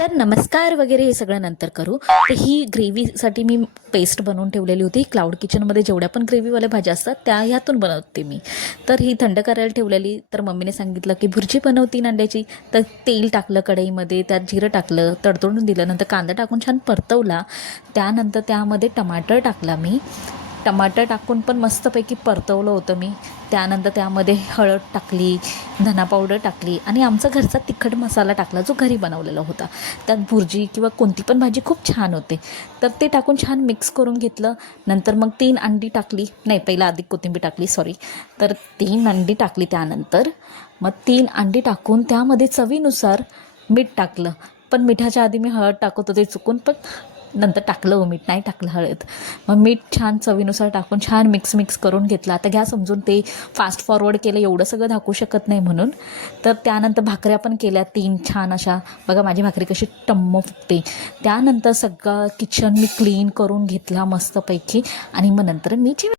तर नमस्कार वगैरे हे सगळं नंतर करू. तर ही ग्रेव्हीसाठी मी पेस्ट बनवून ठेवलेली होती. क्लाउड किचनमध्ये जेवढ्या पण ग्रेव्हीवाल्या भाज्या असतात त्या ह्यातून बनवते मी. तर ही थंड करायला ठेवलेली. तर मम्मीने सांगितलं की भुर्जी बनव 3 अंड्याची. तर तेल टाकलं कढईमध्ये, त्यात जिरं टाकलं, तडतडून दिलं, नंतर कांदा टाकून छान परतवला. त्यानंतर त्यामध्ये टमाटर टाकला मी. टमाटर टाकून पण मस्तपैकी परतवलं होतं मी. त्यानंतर त्यामध्ये हळद टाकली, धना पावडर टाकली आणि आमचा घरचा तिखट मसाला टाकला जो घरी बनवलेला होता. त्यात भुर्जी किंवा कोणती पण भाजी खूप छान होते. तर ते टाकून छान मिक्स करून घेतलं. नंतर मग 3 अंडी टाकली, नाही पहिला आधी कोथिंबीर टाकली सॉरी. तर 3 अंडी टाकली त्यानंतर. मग 3 अंडी टाकून त्यामध्ये चवीनुसार मीठ टाकलं. पण मिठाच्या आधी मी हळद टाकत होते चुकून, पण नंतर टाकलं मीठ, नाही टाकलं हळद. मग मीठ छान चवीनुसार टाकून छान मिक्स करून घेतलं. आता घ्या समजून ते फास्ट फॉरवर्ड केलं, एवढं सगळं दाखवू शकत नाही म्हणून. तर त्यानंतर भाकऱ्या पण केल्या 3 छान अशा. बघा माझी भाकरी कशी टम्म फुगते. त्यानंतर सगळं किचन मी क्लीन करून घेतला मस्तपैकी आणि मग नंतर मी